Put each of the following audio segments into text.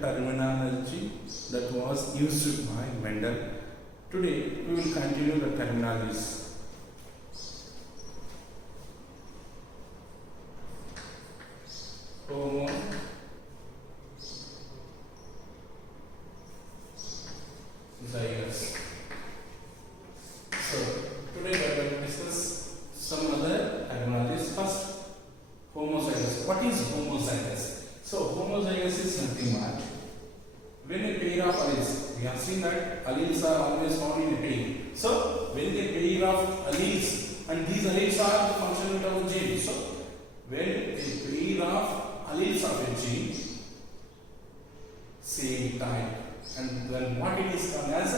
terminology that was used by Mendel. Today we will continue the terminologies. Homozygous. So today we are going to discuss some other terminologies. First, homozygous. What is homozygous? So homozygous is nothing much. When a pair of alleles, we have seen that alleles are always found in a pair. So when a pair of alleles, and these alleles are the function of a gene. So when a pair of alleles of a gene, same type, and then what it is called as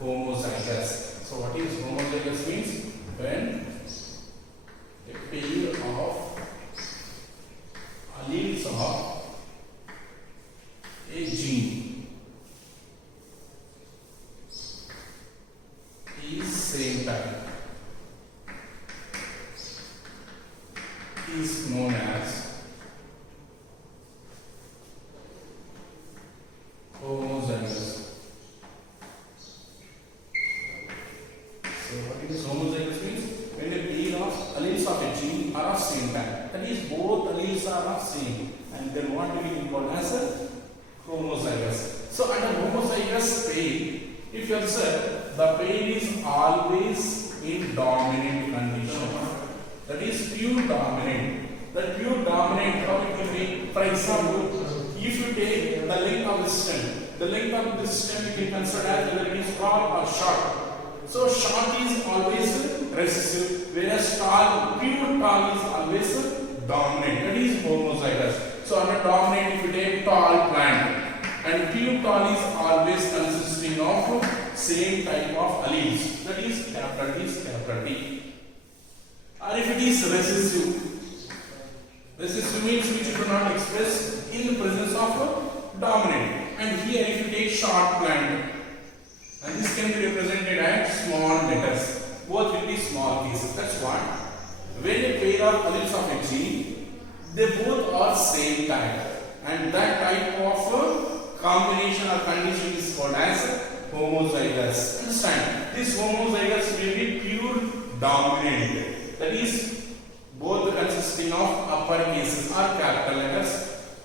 homozygous. So what is homozygous means? When a pair of alleles of a gene is same type is known as homozygous. So what is homozygous means? When a pair of alleles of a gene are of same type, that is both alleles are of same, and then what we will call as a homozygous. So under homozygous pair, if you observe, the pair is always in dominant condition. That is pure dominant. That pure dominant, how it will be? For example, if you take the length of the stem you can consider as whether it is tall or short. So short is always recessive, whereas pure tall is always dominant. That is homozygous. So under dominant, if you take tall plant, and pure tall is always consisting of same type of alleles. That is capital T. Or if it is recessive means which you do not express in the presence of dominant. And here if you take short plant, and this can be represented as small letters, both will be small cases. That's what. When a pair of alleles of a gene, they both are same type, and that type of combination or condition is called as homozygous. Understand? This homozygous may be pure dominant. That is both consisting of upper cases or capital letters,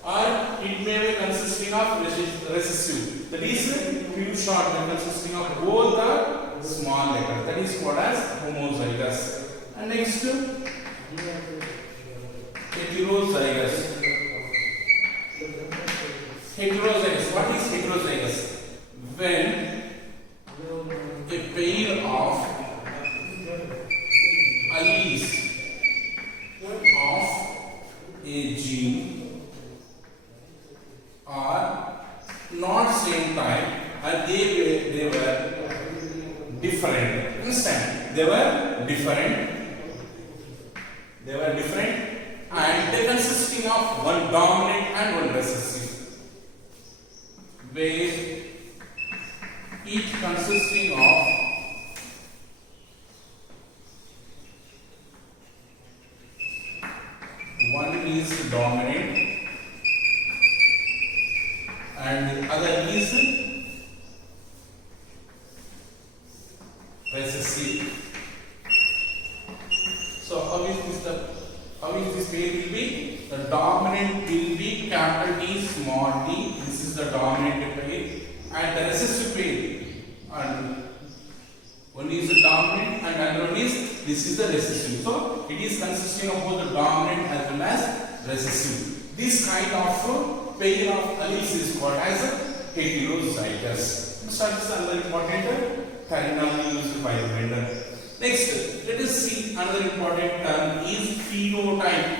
or it may be consisting of recessive. That is pure short consisting of both the small letters. That is called as homozygous. And next, heterozygous. Heterozygous. What is heterozygous? When a pair of alleles of a gene are not same type and they were different. Understand? They were different and they consisting of one dominant and one recessive, where each consisting of one is dominant and the other is recessive. So how is this pair will be? The dominant will be capital T small t. This is the dominant pair, and the recessive pair, and one is the dominant and another one is this is the recessive. So it is consisting of both the dominant as well as recessive. This kind of pair of alleles is called as heterozygous. So this is another important terminology used by Mendel. Next, let us see another important term is phenotype.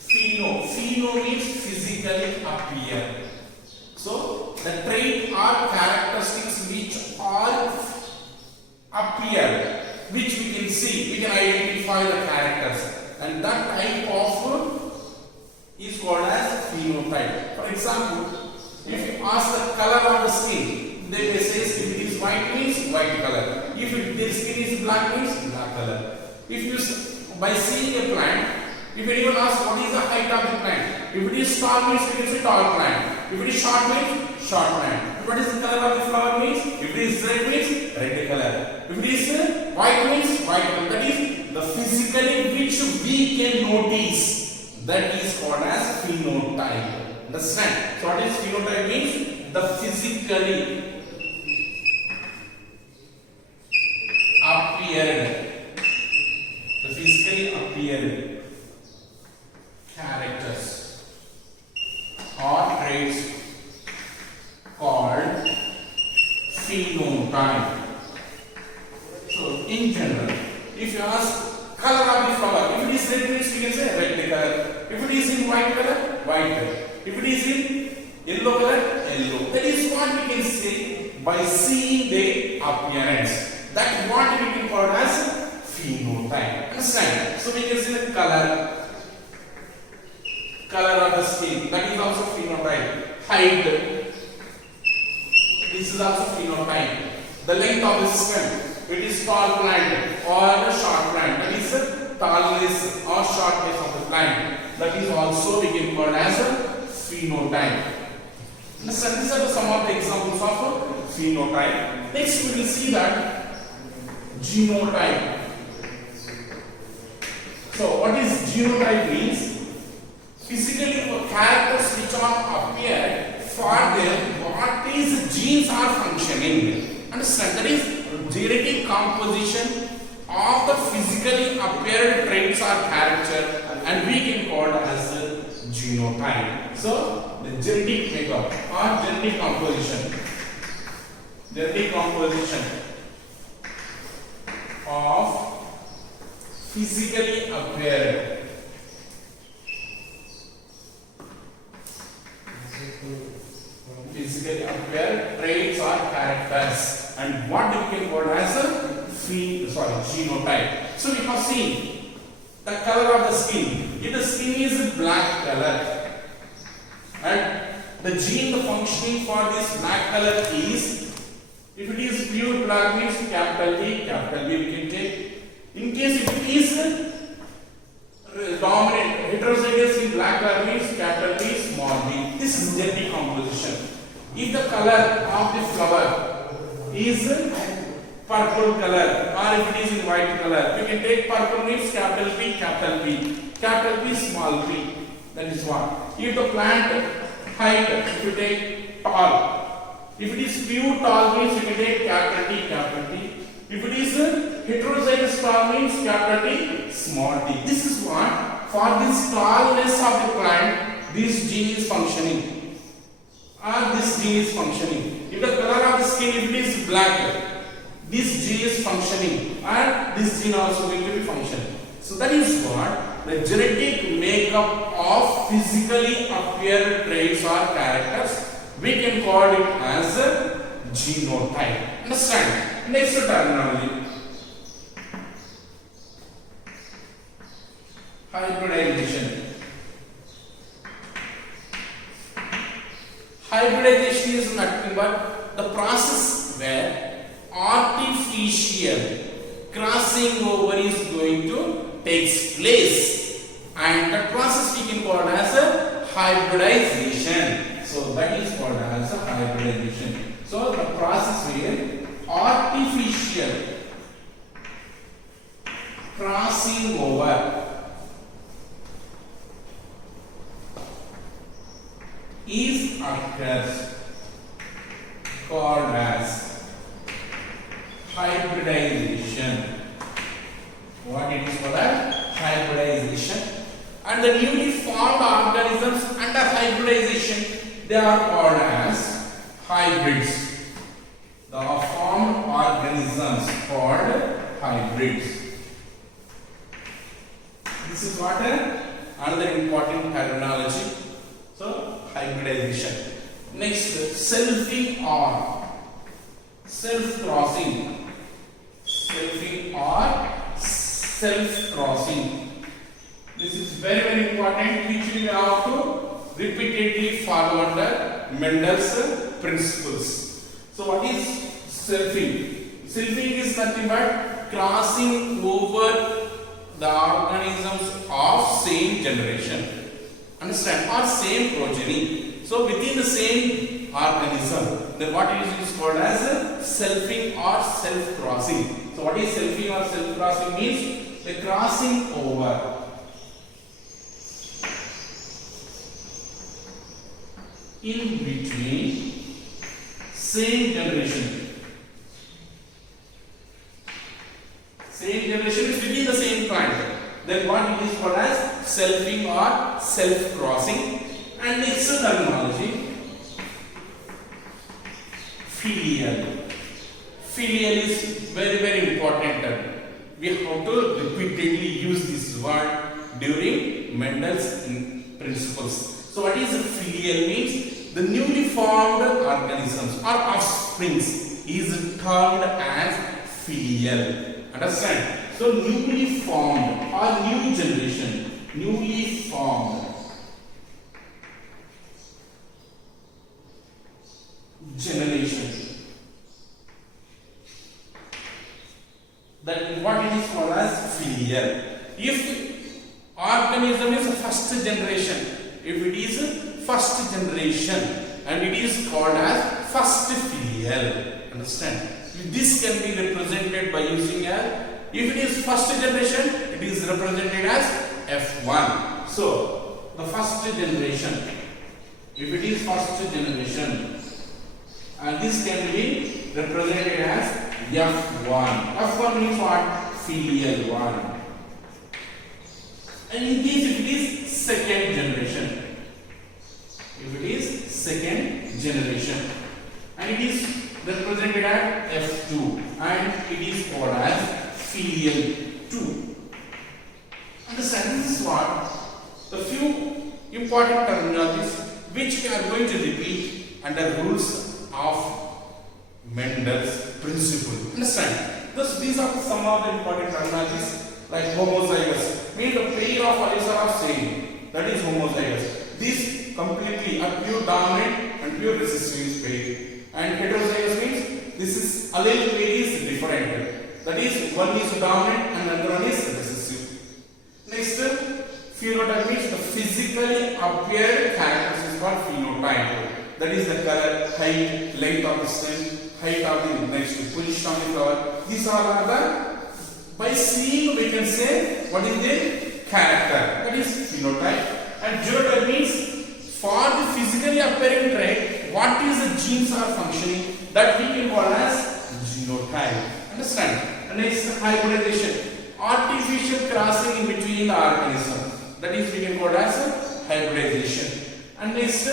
Pheno means physically appear. So the trait or characteristics which are appear, which we can see, we can identify the characters, and that type of is called as phenotype. For example, if you ask the color of the skin, they may say if it is white means white color. If the skin is black means black color. If you by seeing a plant, If anyone asks what is the height of the plant, if it is tall means we can say tall plant. If it is short means short plant. What is the color of the flower means? If it is red means red color. If it is white means white color. That is the physically which we can notice. That is called as phenotype. Understand? So what is phenotype means? The physically appeared. The physically appeared characters or traits called phenotype. So in general, if you ask color of the flower, if it is red means we can say red color. If it is in white color, white color. If it is in yellow color, yellow. That is what we can say by seeing the appearance. That what we can call as phenotype. Understand? So we can see the color of the skin. That is also phenotype. Height. This is also phenotype. The length of the stem. It is tall plant or short plant. That is the tallness or shortness of the plant. That is also we can call as a phenotype. Understand? These are some of the examples of phenotype. Next we will see that genotype. So what is genotype means? Physically characters which are appeared for them what is genes are functioning. Understand? That is genetic composition of the physically appeared traits or character, and we can call it as a genotype. So the genetic makeup or genetic composition of physically appeared traits or characters, and what we can call as a genotype. So we have seen the color of the skin. If the skin is black color, and the gene the functioning for this black color is, if it is pure black means capital B we can take. In case if it is dominant heterozygous in black color means capital B small b. This is genetic composition. If the color of the flower is purple color or if it is in white color, we can take purple means capital P small p. That is what. If the plant height, if you take tall, if it is pure tall means you can take capital T. If it is heterozygous tall means capital T small t. This is what, for this tallness of the plant, this gene is functioning. Or this gene is functioning. If the color of the skin, if it is black, this gene is functioning, and this gene also going to be functioning. So that is what the genetic makeup of physically appeared traits or characters. We can call it as a genotype. Understand? Next terminology. Hybridization. Hybridization is nothing but the process where artificial crossing over is going to take place, and the process we can call as a hybridization. So that is called as a hybridization. So the process where artificial crossing over is occurs called as hybridization. What it is called as hybridization. And the newly formed organisms under hybridization, they are called as hybrids. The formed organisms called hybrids. This is what another important terminology. So hybridization. Next, selfing or self-crossing. Selfing or self-crossing. This is very, very important, which we have to repeatedly follow under Mendel's principles. So what is selfing? Selfing is nothing but crossing over the organisms of same generation. Understand? Or same progeny. So within the same organism, then what is called as selfing or self-crossing. So what is selfing or self-crossing means? The crossing over in between same generation. Same generation is within the same plant. Then what it is called as selfing or self-crossing. And next terminology, filial. Filial is very important term. We have to repeatedly use this word during Mendel's principles. So what is filial means? The newly formed organisms or offsprings is termed as filial. Understand? So newly formed or new generation, newly formed generation. That what it is called as filial. If organism is first generation, if it is first generation, and it is called as first filial. Understand? This can be represented by using a, if it is first generation, it is represented as F1. So the first generation, if it is first generation, and this can be represented as F1. F1 means what? Filial 1. And in this, if it is second generation, if it is second generation, and it is represented as F2, and it is called as filial 2. Understand? This is what the few important terminologies which we are going to repeat under rules of Mendel's principle. Understand? Thus, these are some of the important terminologies like homozygous, means the pair of alleles are same. That is homozygous. This completely a pure dominant and pure recessive pair. And heterozygous means this is allele pair is different. That is, one is dominant and another one is recessive. Next, phenotype means the physically appeared characters is called phenotype. That is the color, height, length of the stem, height of the next position of the flower. These all are the, by seeing we can say what is the character. That is phenotype. And genotype means for the physically appearing trait, what is the genes are functioning, that we can call as genotype. Understand? And next, hybridization, artificial crossing in between the organism. That is we can call as hybridization. And next,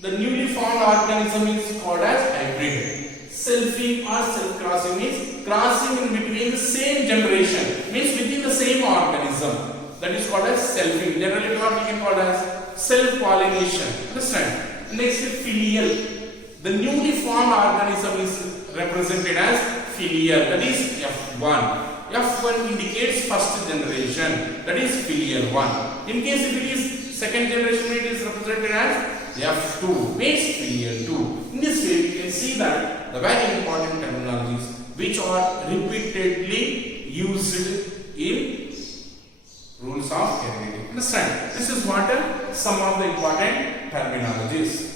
the newly formed organism is called as hybrid. Selfing or self-crossing means crossing in between the same generation, means within the same organism. That is called as selfing. Generally what we can call as self-pollination. Understand? Next, filial. The newly formed organism is represented as filial. That is F1. F1 indicates first generation. That is filial 1. In case if it is second generation, it is represented as F2, means filial 2. In this way, we can see that the very important terminologies which are repeatedly used in rules of heredity. Understand? This is what some of the important terminologies.